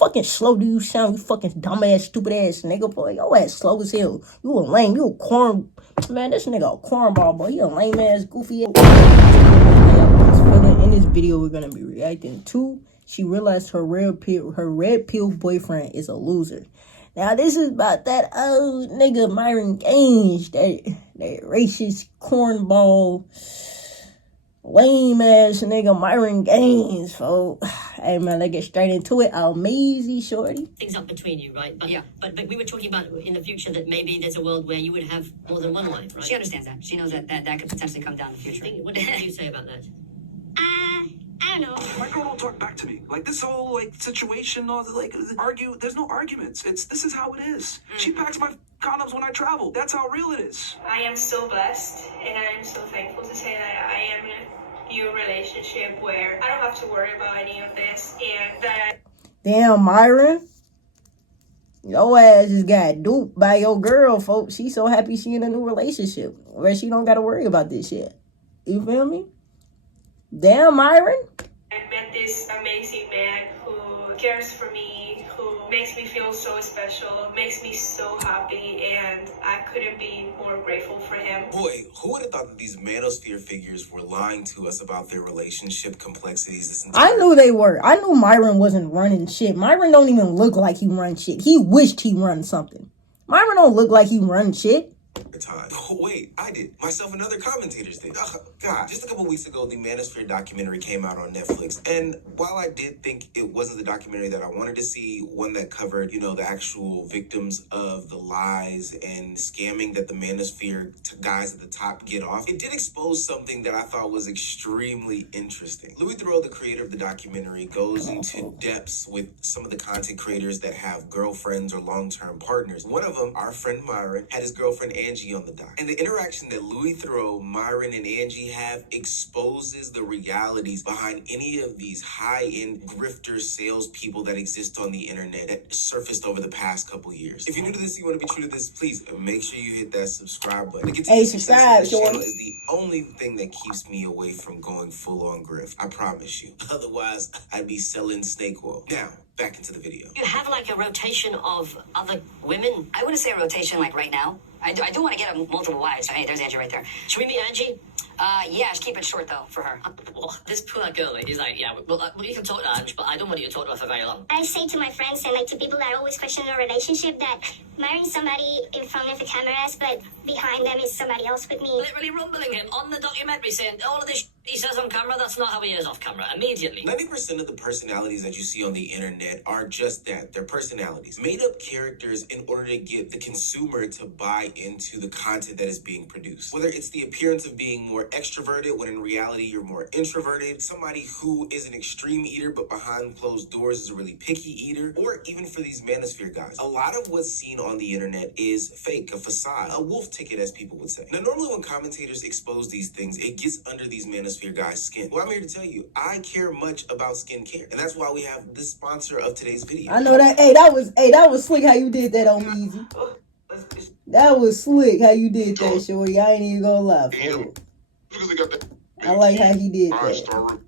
fucking slow do you sound, you fucking dumbass, stupid ass nigga, boy. Your ass slow as hell. You a lame, you a corn. Man, this nigga a cornball, boy. You a lame ass, goofy ass. In this video, we're gonna be reacting to. She realized her red pill boyfriend is a loser. Now, this is about that old nigga Myron Gaines, that racist cornball, lame ass nigga Myron Gaines, folks. Hey man, let's get straight into it. Ohmeezzy, shorty. Things up between you, right? But yeah. But we were talking about in the future that maybe there's a world where you would have more than one wife, right? She understands that. She knows that could potentially come down in the future. What do you say about that? I don't know. My girl don't talk back to me. Like this whole situation, all the argue. There's no arguments. This is how it is. She packs my condoms when I travel. That's how real it is. I am so blessed, and I am so thankful to say that I am in a new relationship where I don't have to worry about any of this, and that. Damn, Myron. Your ass just got duped by your girl, folks. She's so happy she in a new relationship where she don't got to worry about this shit. You feel me? Damn, Myron. I met this amazing man who cares for me, who makes me feel so special, makes me so happy, and I couldn't be more grateful for him. Boy, who would have thought that these manosphere figures were lying to us about their relationship complexities? I knew they were. I knew Myron wasn't running shit. Myron don't even look like he run shit. He wished he run something. Myron don't look like he run shit. Time. Oh, wait, I did. Myself and other commentators did. God, just a couple weeks ago, the Manosphere documentary came out on Netflix. And while I did think it wasn't the documentary that I wanted to see, one that covered, the actual victims of the lies and scamming that the Manosphere guys at the top get off, it did expose something that I thought was extremely interesting. Louis Theroux, the creator of the documentary, goes into depths with some of the content creators that have girlfriends or long-term partners. One of them, our friend Myron, had his girlfriend Angie on the doc. And the interaction that Louis Theroux, Myron, and Angie have exposes the realities behind any of these high-end grifter salespeople that exist on the internet that surfaced over the past couple years. If you're new to this, you want to be true to this, please make sure you hit that subscribe button. Hey, subscribe, this channel is the only thing that keeps me away from going full-on grift. I promise you. Otherwise, I'd be selling snake oil. Now, back into the video. You have like a rotation of other women. I wouldn't say a rotation like right now. I do want to get multiple wives. So, hey, there's Angie right there. Should we meet Angie? Yeah, just keep it short, though, for her. Well, this poor girl is like, yeah, well, you can talk to Ange, but I don't want you to talk to her for very long. I say to my friends and to people that always question our relationship that marrying somebody in front of the cameras, but behind them is somebody else with me. Literally rumbling him on the documentary saying all of this he says on camera, that's not how he is off camera, immediately. 90% of the personalities that you see on the internet are just that. They're personalities. Made up characters in order to get the consumer to buy into the content that is being produced. Whether it's the appearance of being more extroverted when in reality you're more introverted, somebody who is an extreme eater but behind closed doors is a really picky eater, or even for these manosphere guys. A lot of what's seen on the internet is fake, a facade, a wolf ticket as people would say. Now normally when commentators expose these things, it gets under these manosphere guys' skin. Well, I'm here to tell you, I care much about skincare, and that's why we have the sponsor of today's video. I know that. Hey, that was slick how you did that, Ohmeezzy. That was slick how you did that, shorty. I ain't even gonna lie. I like how he did that.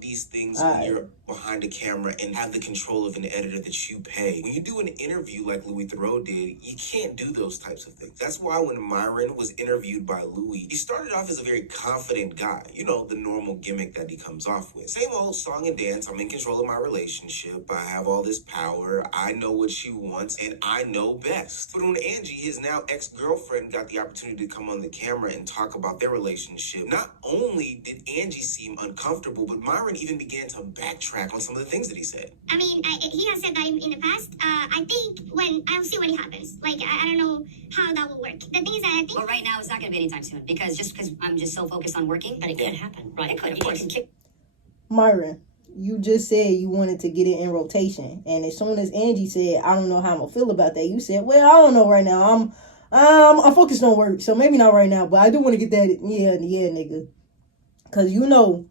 These things when you're behind a camera and have the control of an editor that you pay. When you do an interview like Louis Theroux did, you can't do those types of things. That's why when Myron was interviewed by Louis, he started off as a very confident guy. The normal gimmick that he comes off with. Same old song and dance. I'm in control of my relationship. I have all this power. I know what she wants and I know best. But when Angie, his now ex-girlfriend, got the opportunity to come on the camera and talk about their relationship, not only did Angie seem uncomfortable, but Myron even began to backtrack on some of the things that he said. I mean, he has said that in the past. I think I'll see when it happens. Like, I don't know how that will work. The thing is that I think... Well, right now, it's not going to be anytime soon, because I'm just so focused on working. But it could happen, right? It could, of course. Myron, you just said you wanted to get it in rotation. And as soon as Angie said, I don't know how I'm going to feel about that, you said, well, I don't know right now. I'm focused on work, so maybe not right now. But I do want to get that, yeah, nigga. Because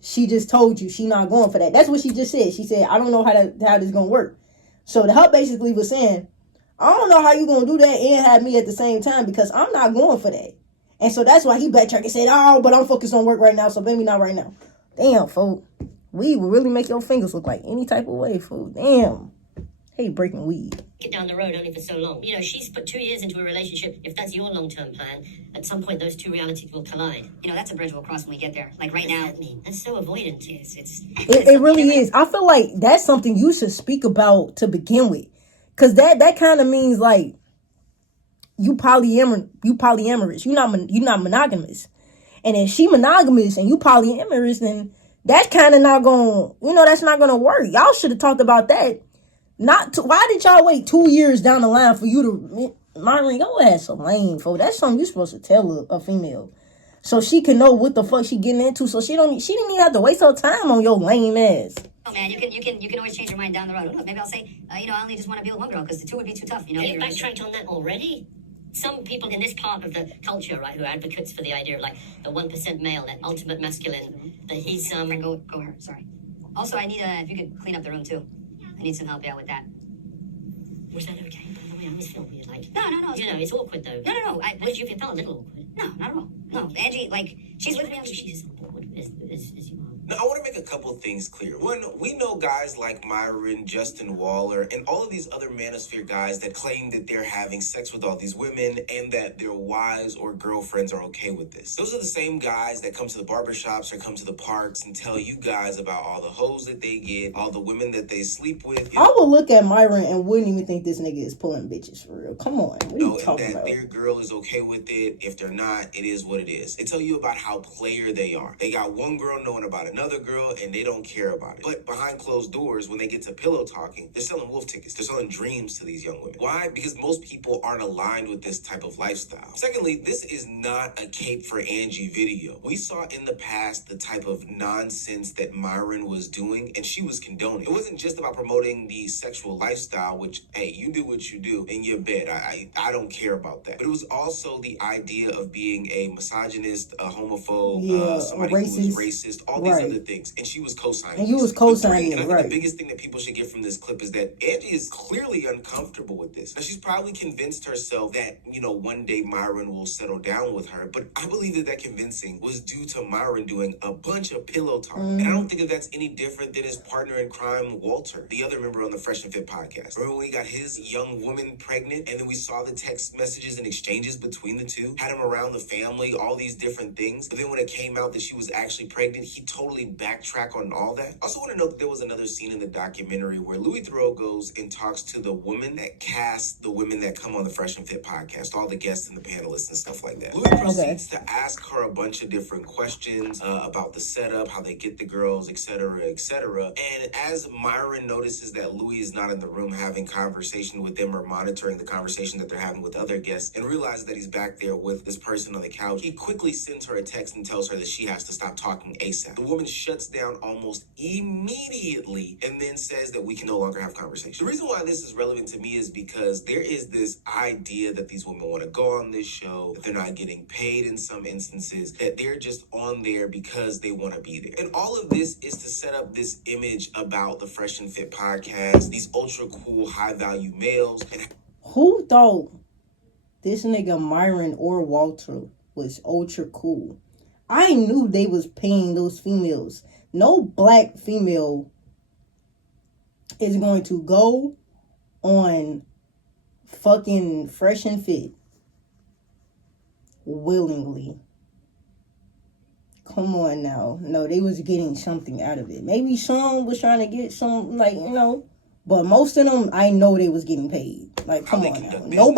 she just told you she not going for that. That's what she just said. She said, I don't know how this is going to work. So the help basically was saying, I don't know how you going to do that and have me at the same time because I'm not going for that. And so that's why he backtracked and said, oh, but I'm focused on work right now, so maybe not right now. Damn, folks. Weed will really make your fingers look like any type of way, fool. Damn. Hate breaking weed. Get down the road only for so long. You know, she's put 2 years into a relationship. If that's your long-term plan, at some point those two realities will collide. You know, that's a bridge we'll cross when we get there. Like right now. That's so avoidant. It really is. I feel like that's something you should speak about to begin with. Cause that kind of means like you polyamorous. You're not monogamous. And if she monogamous and you polyamorous, then that's kind of not gonna, that's not gonna work. Y'all should have talked about that. Why did y'all wait 2 years down the line for you to, Myron, your ass so lame, folks. That's something you're supposed to tell a female. So she can know what the fuck she getting into. So she didn't even have to waste her time on your lame ass. Oh man, you can always change your mind down the road. Who knows? Maybe I'll say, I only just want to be with one girl because the two would be too tough. You backtracked on that already? Some people in this part of the culture, right, who are advocates for the idea of like the 1% male, that ultimate masculine, that he's Go her. Sorry. Also, I need if you could clean up the room too. I need some help with that. Was that okay? By the way, I always feel weird. Like No. it's awkward though. No. Would you feel a little awkward? No, not at all. No, Angie, she's with me. She's awkward as you are. Now, I want to make a couple things clear. One, we know guys like Myron, Justin Waller, and all of these other manosphere guys that claim that they're having sex with all these women and that their wives or girlfriends are okay with this. Those are the same guys that come to the barbershops or come to the parks and tell you guys about all the hoes that they get, all the women that they sleep with. I would look at Myron and wouldn't even think this nigga is pulling bitches for real. Come on. What are you talking about? Their girl is okay with it. If they're not, it is what it is. They tell you about how player they are. They got one girl knowing about another girl and they don't care about it. But behind closed doors, when they get to pillow talking, they're selling wolf tickets. They're selling dreams to these young women. Why? Because most people aren't aligned with this type of lifestyle. Secondly, this is not a Cape for Angie video. We saw in the past the type of nonsense that Myron was doing, and she was condoning. It wasn't just about promoting the sexual lifestyle, which, hey, you do what you do in your bed. I don't care about that. But it was also the idea of being a misogynist, a homophobe, somebody who was racist, all these other things. And she was co-signing. And you was co-signing, and I think the biggest thing that people should get from this clip is that Angie is clearly uncomfortable with this. Now, she's probably convinced herself that, one day Myron will settle down with her. But I believe that convincing was due to Myron doing a bunch of pillow talk. And I don't think that that's any different than his partner in crime, Walter, the other member on the Fresh and Fit podcast. Remember when he got his young woman pregnant and then we saw the text messages and exchanges between the two, had him around the family, all these different things. But then when it came out that she was actually pregnant, he totally backtracked on all that. I also want to note that there was another scene in the documentary where Louis Theroux goes and talks to the woman that cast the women that come on the Fresh and Fit podcast, all the guests and the panelists and stuff like that. Louis proceeds to ask her a bunch of different questions about the setup, how they get the girls, etc., etc. And as Myron notices that Louis is not in the room having conversation with them or monitoring the conversation that they're having with other guests and realizes that he's back there with this person on the couch, he quickly sends her a text and tells her that she has to stop talking ASAP. The woman shuts down almost immediately and then says that we can no longer have conversation. The reason why this is relevant to me is because there is this idea that these women want to go on this show, that they're not getting paid in some instances, that they're just on there because they want to be there. And all of this is to set up this image about the Fresh and Fit podcast, these ultra cool, high value males. And who thought this nigga Myron or Walter was ultra cool? I knew they was paying those females. No black female is going to go on fucking Fresh and Fit willingly. Come on now. No, they was getting something out of it. Maybe some was trying to get some, but most of them, I know they was getting paid. Like, come on now.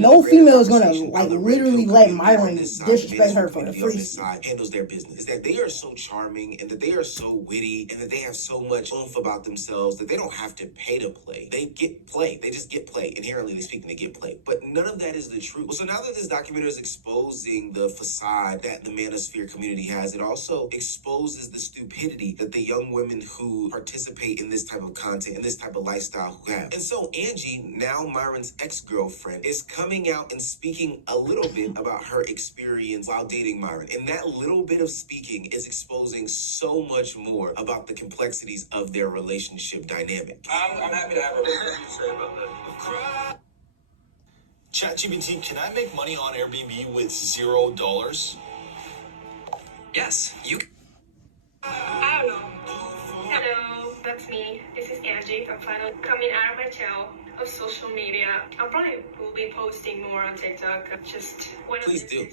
No female is gonna literally let Myron disrespect her for the free. Handles their business. Is that they are so charming and that they are so witty and that they have so much oomph about themselves that they don't have to pay to play. They get play. They just get play. Inherently speaking, they get play. But none of that is the truth. Well, so now that this documentary is exposing the facade that the manosphere community has, it also exposes the stupidity that the young women who participate in this type of content and this type of lifestyle who have. And so Angie, now Myron's ex-girlfriend, is coming out and speaking a little bit about her experience while dating Myron. And that little bit of speaking is exposing so much more about the complexities of their relationship dynamic. I'm happy to have a review to say about that. ChatGPT, can I make money on Airbnb with $0? Yes, you. I don't know. Hello, that's me. This is Angie. I'm finally coming out of my shell of social media. I probably will be posting more on TikTok. Just want to Please do.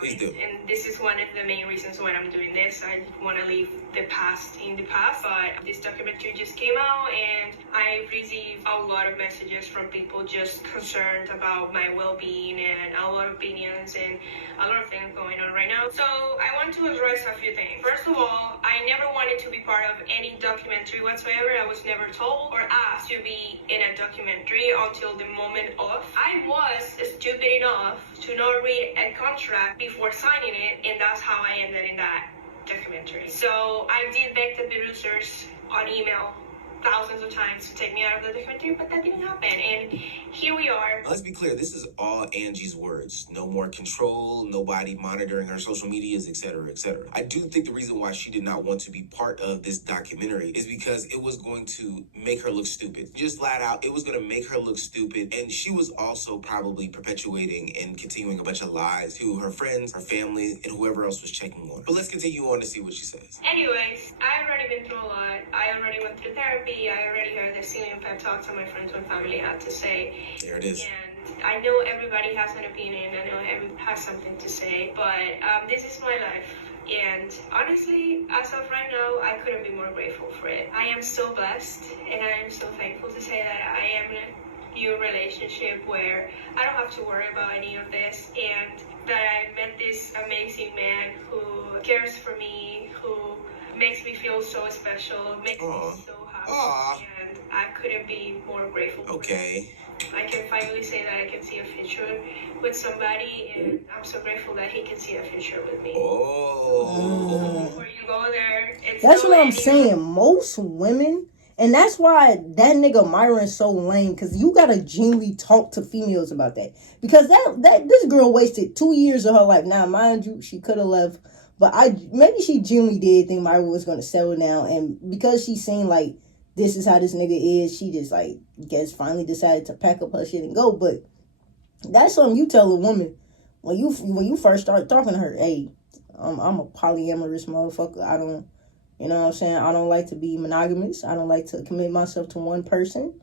Please do. And this is one of the main reasons why I'm doing this. I want to leave the past in the past. But this documentary just came out, and I received a lot of messages from people just concerned about my well-being and a lot of opinions and a lot of things going on right now. So I want to address a few things. First of all, I never wanted to be part of any documentary whatsoever. I was never told or asked to be in a documentary until the moment of. I was stupid enough to not read a contract before signing it, and that's how I ended in that documentary. So I did beg the producers on email thousands of times to take me out of the documentary, but that didn't happen, and here we are. Let's be clear, this is all Angie's words. No more control, nobody monitoring her social medias, etc., etc. I do think the reason why she did not want to be part of this documentary is because it was going to make her look stupid. Just flat out, it was going to make her look stupid, and she was also probably perpetuating and continuing a bunch of lies to her friends, her family, and whoever else was checking on her. But let's continue on to see what she says. Anyways, I've already been through a lot. I already went through therapy. I already heard the silly pep talks that my friends and family had to say. There it is. And I know everybody has an opinion. I know everyone has something to say. But this is my life. And honestly, as of right now, I couldn't be more grateful for it. I am so blessed, and I am so thankful to say that I am in a new relationship where I don't have to worry about any of this, and that I met this amazing man who cares for me, who makes me feel so special, makes me so happy. Aww. And I couldn't be more grateful for Okay. it. I can finally say that I can see a future with somebody, and I'm so grateful that he can see a future with me. Oh. Before you go there, it's That's so what I'm many- saying. Most women, and that's why that nigga Myron is so lame, because you gotta genuinely talk to females about that. Because that this girl wasted 2 years of her life. Now, mind you, she could have left, but maybe she genuinely did think Myron was gonna settle down, and because she seen like this is how this nigga is, she just like finally decided to pack up her shit and go. But that's something you tell a woman when you first start talking to her. Hey, I'm a polyamorous motherfucker. I don't, you know what I'm saying? I don't like to be monogamous. I don't like to commit myself to one person.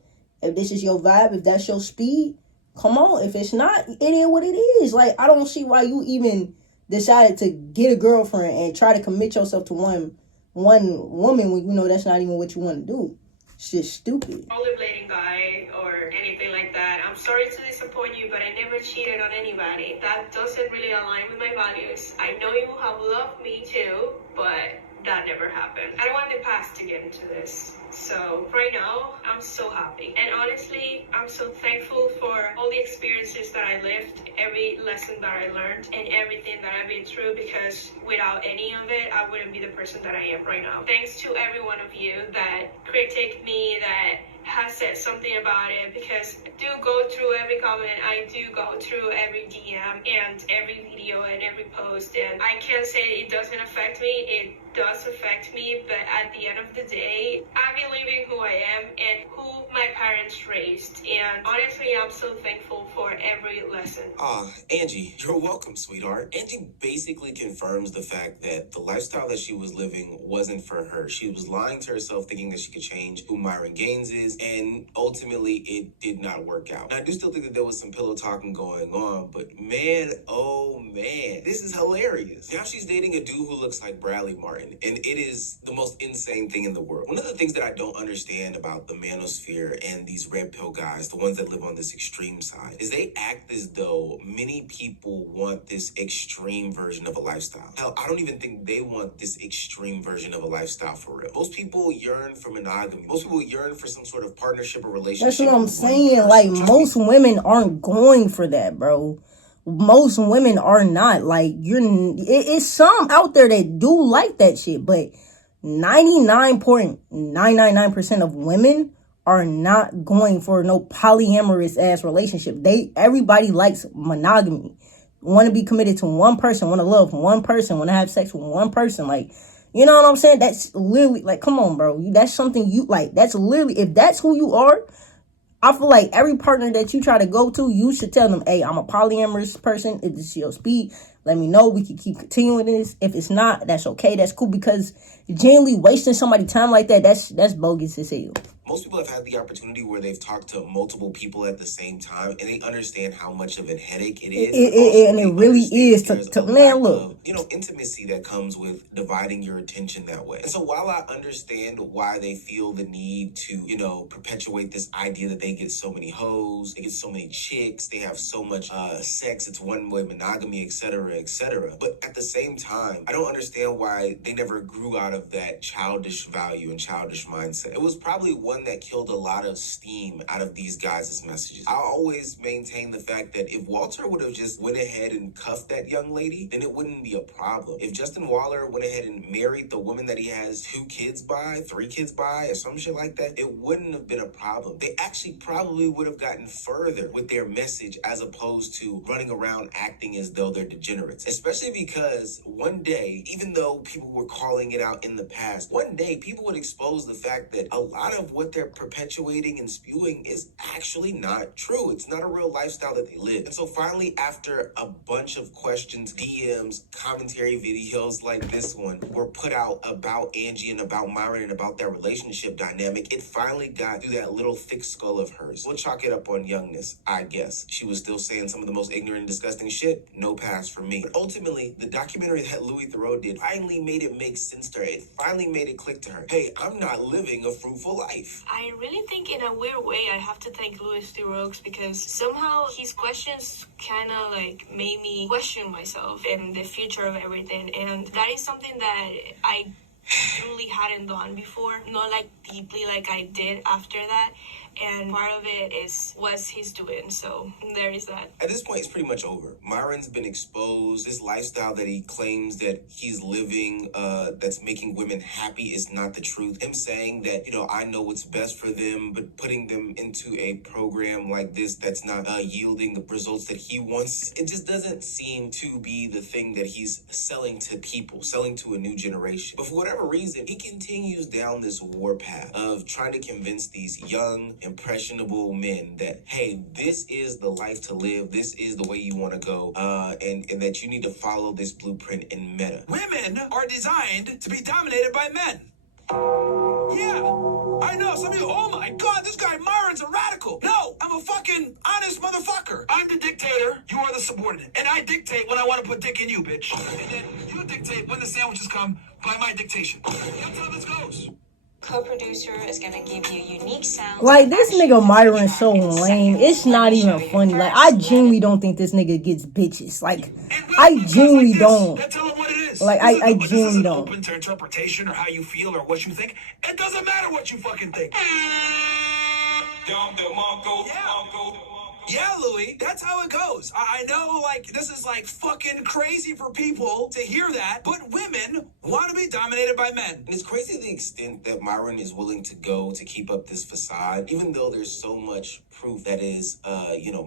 If this is your vibe, if that's your speed, come on. If it's not, it is what it is. Like, I don't see why you even decided to get a girlfriend and try to commit yourself to one woman when you know that's not even what you want to do. It's just stupid. Rollerblading guy or anything like that. I'm sorry to disappoint you, but I never cheated on anybody. That doesn't really align with my values. I know you have loved me too, but that never happened. I don't want the past to get into this. So right now, I'm so happy. And honestly, I'm so thankful for all the experiences that I lived, every lesson that I learned, and everything that I've been through, because without any of it, I wouldn't be the person that I am right now. Thanks to every one of you that critique me, that has said something about it, because I do go through every comment, I do go through every DM and every video and every post, and I can't say it doesn't affect me. It does affect me, but at the end of the day, I'm believing who I am and who my parents raised, and honestly, I'm so thankful for every lesson. Angie, you're welcome, sweetheart. Angie basically confirms the fact that the lifestyle that she was living wasn't for her. She was lying to herself, thinking that she could change who Myron Gaines is, and ultimately it did not work out. Now, I do still think that there was some pillow talking going on, but man, oh man, this is hilarious. Now she's dating a dude who looks like Bradley Martin, and it is the most insane thing in the world. One of the things that I don't understand about the manosphere and these red pill guys, the ones that live on this extreme side, is they act as though many people want this extreme version of a lifestyle. Hell, I don't even think they want this extreme version of a lifestyle for real. Most people yearn for monogamy. Most people yearn for some sort of partnership or relationship. That's what I'm saying. Like, most women aren't going for that, bro. Most women are not. Like, it's some out there that do like that shit, but 99.999% of women are not going for no polyamorous ass relationship. Everybody likes monogamy. Want to be committed to one person, want to love one person, want to have sex with one person. Like, you know what I'm saying? That's literally, like, come on, bro. That's something you like. That's literally, if that's who you are, I feel like every partner that you try to go to, you should tell them, hey, I'm a polyamorous person. If this is your speed, Let me know. We can keep continuing this. If it's not, that's okay. That's cool, because genuinely wasting somebody's time like that, that's bogus as hell. Most people have had the opportunity where they've talked to multiple people at the same time, and they understand how much of a headache it is. And it really is to man, look. Intimacy that comes with dividing your attention that way. And so while I understand why they feel the need to, perpetuate this idea that they get so many hoes, they get so many chicks, they have so much sex, it's one-way monogamy, etc., etc. But at the same time, I don't understand why they never grew out of that childish value and childish mindset. It was probably one that killed a lot of steam out of these guys' messages. I always maintain the fact that if Walter would have just went ahead and cuffed that young lady, then it wouldn't be a problem. If Justin Waller went ahead and married the woman that he has 3 kids by, or some shit like that, it wouldn't have been a problem. They actually probably would have gotten further with their message as opposed to running around acting as though they're degenerates. Especially because one day, even though people were calling it out in the past, one day people would expose the fact that a lot of what they're perpetuating and spewing is actually not true. It's not a real lifestyle that they live. And so finally, after a bunch of questions, DMs, commentary videos like this one were put out about Angie and about Myron and about their relationship dynamic, it finally got through that little thick skull of hers. We'll chalk it up on youngness, I guess. She was still saying some of the most ignorant and disgusting shit. No pass for me. But ultimately, the documentary that Louis Theroux did finally made it make sense to her. It finally made it click to her. Hey, I'm not living a fruitful life. I really think in a weird way I have to thank Louis Theroux, because somehow his questions kind of made me question myself and the future of everything, and that is something that I truly hadn't done before, not deeply like I did after that. And part of it was his doing, so there is that. At this point, it's pretty much over. Myron's been exposed. This lifestyle that he claims that he's living, that's making women happy, is not the truth. Him saying that, I know what's best for them, but putting them into a program like this that's not yielding the results that he wants, it just doesn't seem to be the thing that he's selling to people, selling to a new generation. But for whatever reason, he continues down this warpath of trying to convince these young, impressionable men that, hey, this is the life to live, this is the way you want to go, and that you need to follow this blueprint in meta. Women are designed to be dominated by men. Yeah, I know. Some of you, oh my God, this guy Myron's a radical. No, I'm a fucking honest motherfucker. I'm the dictator, you are the subordinate. And I dictate when I want to put dick in you, bitch. And then you dictate when the sandwiches come by my dictation. That's how this goes. Co-producer is gonna give you unique sounds. This nigga Myron's so lame. It's not even funny. I genuinely don't think this nigga gets bitches. I genuinely don't. I genuinely don't. Open to interpretation or how you feel or what you think. It doesn't matter what you fucking think. Yeah, Louis, that's how it goes. I know, this is fucking crazy for people to hear that, but women want to be dominated by men. And it's crazy the extent that Myron is willing to go to keep up this facade, even though there's so much proof that is,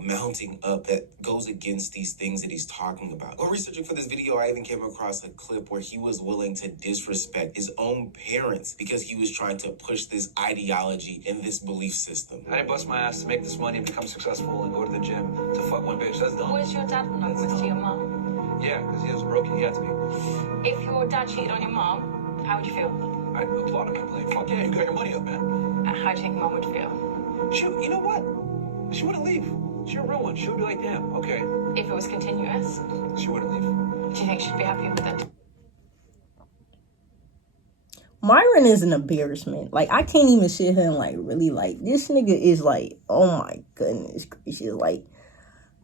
mounting up that goes against these things that he's talking about. While researching for this video, I even came across a clip where he was willing to disrespect his own parents because he was trying to push this ideology and this belief system. I didn't bust my ass to make this money, become successful, and go to the gym to fuck one bitch. That's dumb. Was your dad monogamous to your mom? Yeah, because he was broken. He had to be. If your dad cheated on your mom, how would you feel? I'd applaud him and play. Fuck yeah, you got your money up, man. How do you think mom would feel? You know what? She wouldn't leave. She's a real one. She would be like, damn, okay. If it was continuous? She wouldn't leave. Do you think she'd be happy with it? Myron is an embarrassment. I can't even sit here and really this nigga is oh my goodness gracious.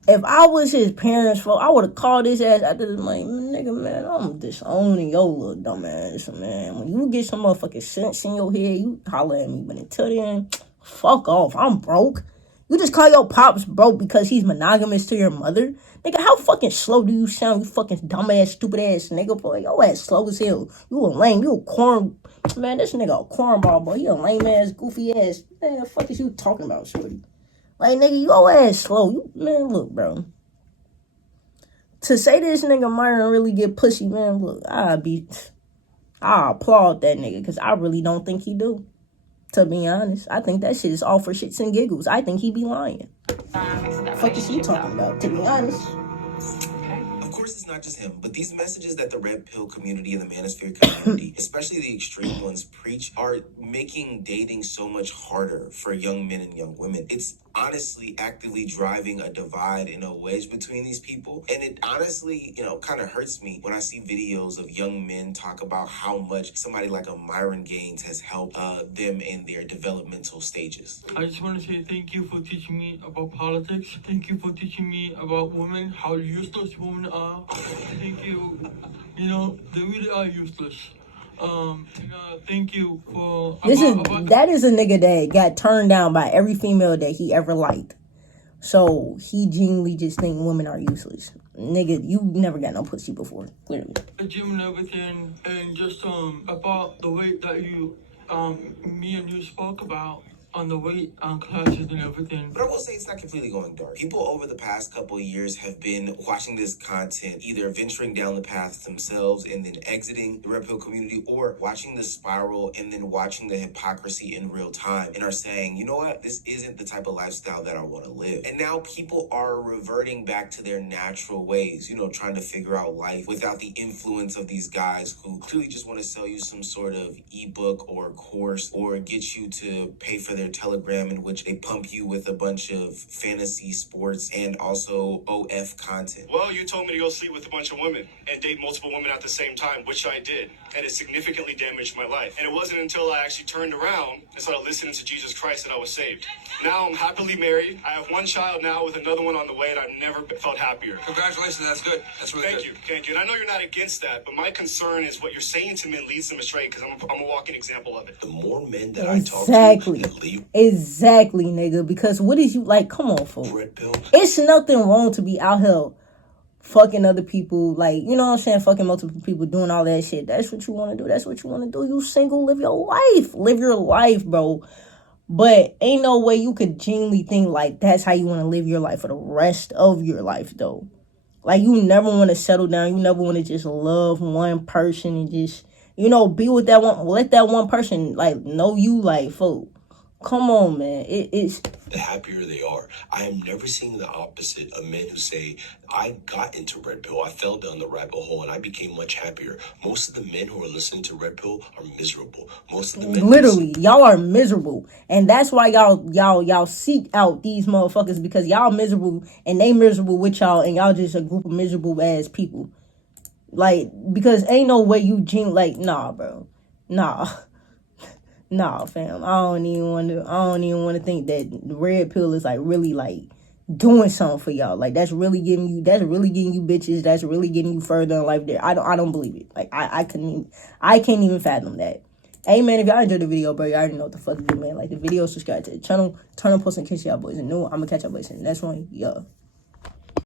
If I was his parents' fault, I would have called his ass after this, nigga, man, I'm disowning your little dumb ass, man. When you get some motherfucking sense in your head, you holler at me. But until then, fuck off. I'm broke. You just call your pops broke because he's monogamous to your mother? Nigga, how fucking slow do you sound, you fucking dumbass, stupid ass nigga, boy? Your ass slow as hell. You a lame, you a corn... Man, this nigga a cornball, boy. You a lame ass, goofy ass. Man, the fuck is you talking about, shorty? Nigga, your ass slow. Man, look, bro. To say this nigga Myron really get pussy, man, look, I applaud that nigga, because I really don't think he do. To be honest, I think that shit is all for shits and giggles. I think he be lying. Fuck is you talking about, to be honest? Of course, it's it's not just him, but these messages that the red pill community and the manosphere community, especially the extreme ones, preach are making dating so much harder for young men and young women. It's honestly actively driving a divide and a wedge between these people. And it honestly, kind of hurts me when I see videos of young men talk about how much somebody like a Myron Gaines has helped them in their developmental stages. I just want to say thank you for teaching me about politics. Thank you for teaching me about women, how useless women are. Thank you. They really are useless. Thank you for... That is a nigga that got turned down by every female that he ever liked. So he genuinely just think women are useless. Nigga, you never got no pussy before, clearly. The gym and everything, and just about the weight that me and you spoke about on the weight classes and everything. But I will say it's not completely going dark. People over the past couple of years have been watching this content, either venturing down the path themselves and then exiting the red pill community, or watching the spiral and then watching the hypocrisy in real time and are saying, you know what, this isn't the type of lifestyle that I want to live. And now people are reverting back to their natural ways, trying to figure out life without the influence of these guys who clearly just want to sell you some sort of ebook or course or get you to pay for their Telegram, in which they pump you with a bunch of fantasy sports and also OF content. Well, you told me to go sleep with a bunch of women and date multiple women at the same time, which I did. And it significantly damaged my life. And it wasn't until I actually turned around and started listening to Jesus Christ that I was saved. Now I'm happily married. I have one child now with another one on the way, and I've never felt happier. Congratulations, that's good. That's really good. Thank you. And I know you're not against that, but my concern is what you're saying to men leads them astray, because I'm a walking example of it. The more men that I talk to, Exactly, nigga. Because what is you like? Come on, folks. It's nothing wrong to be out here fucking other people, like, you know what I'm saying, fucking multiple people, doing all that shit. That's what you want to do. That's what you want to do. You single, live your life. Live your life, bro. But ain't no way you could genuinely think like that's how you want to live your life for the rest of your life, though. Like, you never want to settle down. You never want to just love one person and just, be with that one. Let that one person, like, know you, like, folk. Come on, man. It's... The happier they are. I am never seeing the opposite of men who say, I got into Red Pill, I fell down the rabbit hole, and I became much happier. Most of the men who are listening to Red Pill are miserable. Most of the men... Literally, y'all are miserable. And that's why y'all seek out these motherfuckers, because y'all miserable, and they miserable with y'all, and y'all just a group of miserable ass people. Like, because ain't no way you like, nah, bro. Nah, fam. I don't even want to think that the red pill is like really like doing something for y'all. Like, that's really getting you bitches. That's really getting you further in life. There, I don't believe it. Like, I can't even fathom that. Hey man, if y'all enjoyed the video, bro, you already know what the fuck to do, man. Like the video, subscribe to the channel, turn on post in case y'all boys are new. I'm gonna catch y'all boys in the next one. Yeah.